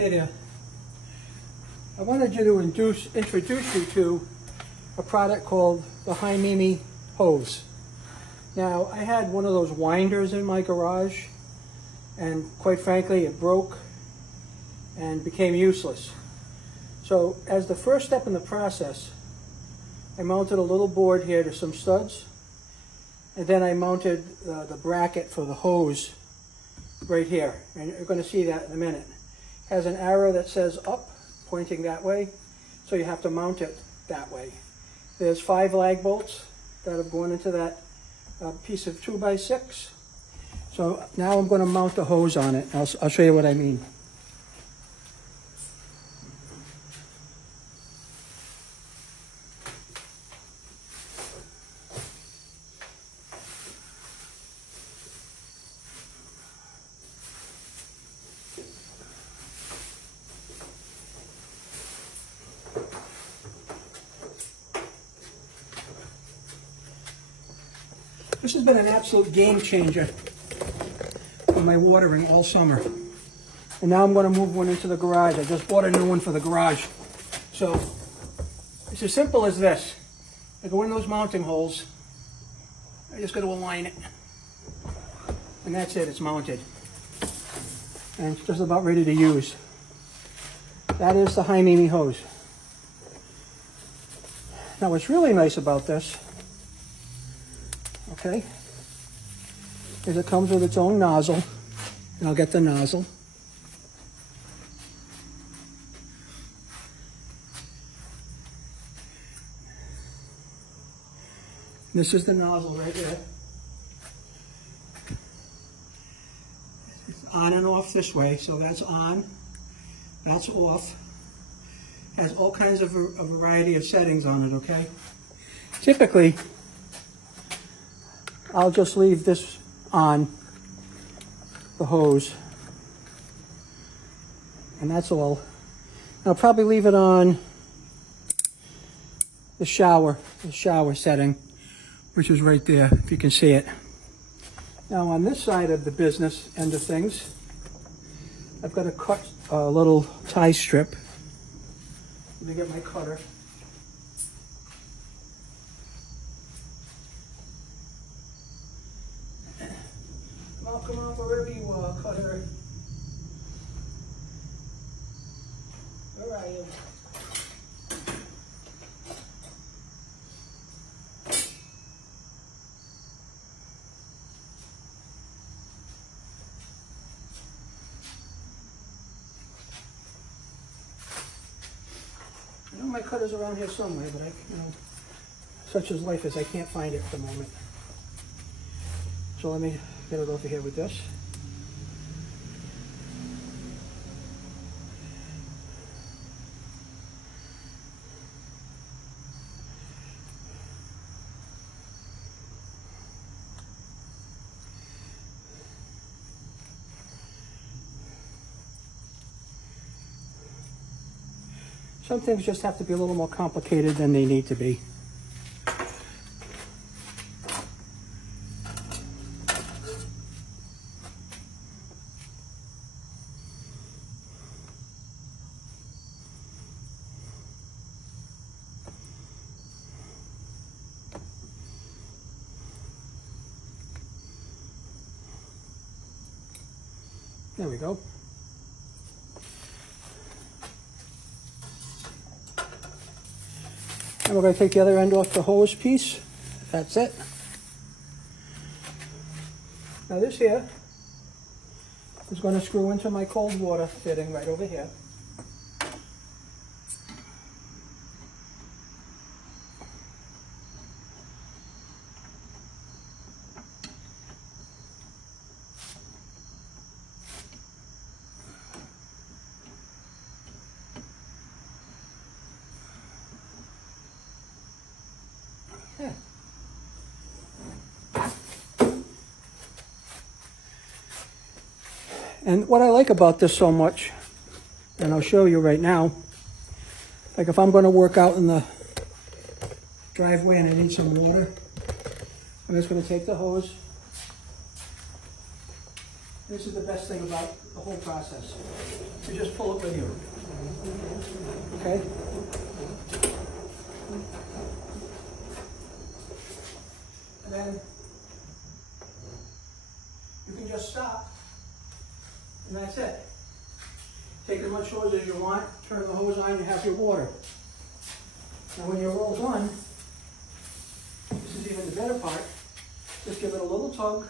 Hey there. I wanted you to introduce you to a product called the Hi-Mimi hose. Now, I had one of those winders in my garage, and quite frankly, it broke and became useless. So, as the first step in the process, I mounted a little board here to some studs, and then I mounted the bracket for the hose right here, and you're going to see that in a minute. It has an arrow that says up, pointing that way, so you have to mount it that way. There's 5 lag bolts that have gone into that piece of 2x6. So now I'm going to mount the hose on it. I'll show you what I mean. This has been an absolute game changer for my watering all summer. And now I'm going to move one into the garage. I just bought a new one for the garage. So it's as simple as this. I go in those mounting holes. I just got to align it. And that's it, it's mounted. And it's just about ready to use. That is the Hi-Mimi hose. Now what's really nice about this, okay, is it comes with its own nozzle, and I'll get the nozzle. This is the nozzle right there. It's on and off this way, so that's on, that's off. Has all kinds of a variety of settings on it, okay? Typically, I'll just leave this on the hose, and that's all. I'll probably leave it on the shower setting, which is right there, if you can see it. Now on this side of the business end of things, I've got to cut a little tie strip. Let me get my cutter. Come on, wherever you are, cutter. Where are you? I know my cutter's around here somewhere, but such as life is, I can't find it at the moment. So let me get it over here with this. Some things just have to be a little more complicated than they need to be. There we go. And we're going to take the other end off the hose piece. That's it. Now this here is going to screw into my cold water fitting right over here. Yeah. And what I like about this so much, and I'll show you right now, like if I'm going to work out in the driveway and I need some water, I'm just going to take the hose This is the best thing about the whole process. You just pull it with you. Okay? And then you can just stop, and that's it. Take as much hose as you want, turn the hose on, you have your water. Now when your roll's on, this is even the better part, just give it a little tug.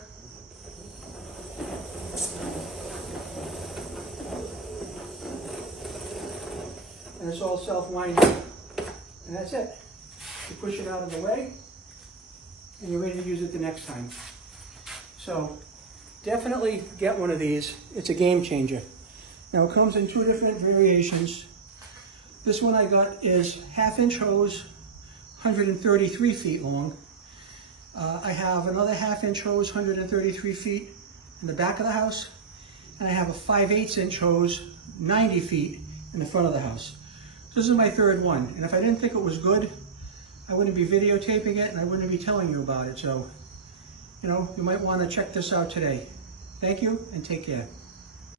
And it's all self-winding. And that's it. You push it out of the way, and you're ready to use it the next time. So definitely get one of these. It's a game changer. Now it comes in two different variations. This one I got is 1/2-inch hose, 133 feet long. I have another 1/2-inch hose, 133 feet in the back of the house. And I have a 5/8-inch hose, 90 feet in the front of the house. This is my third one. And if I didn't think it was good, I wouldn't be videotaping it and I wouldn't be telling you about it. So, you know, you might want to check this out today. Thank you and take care.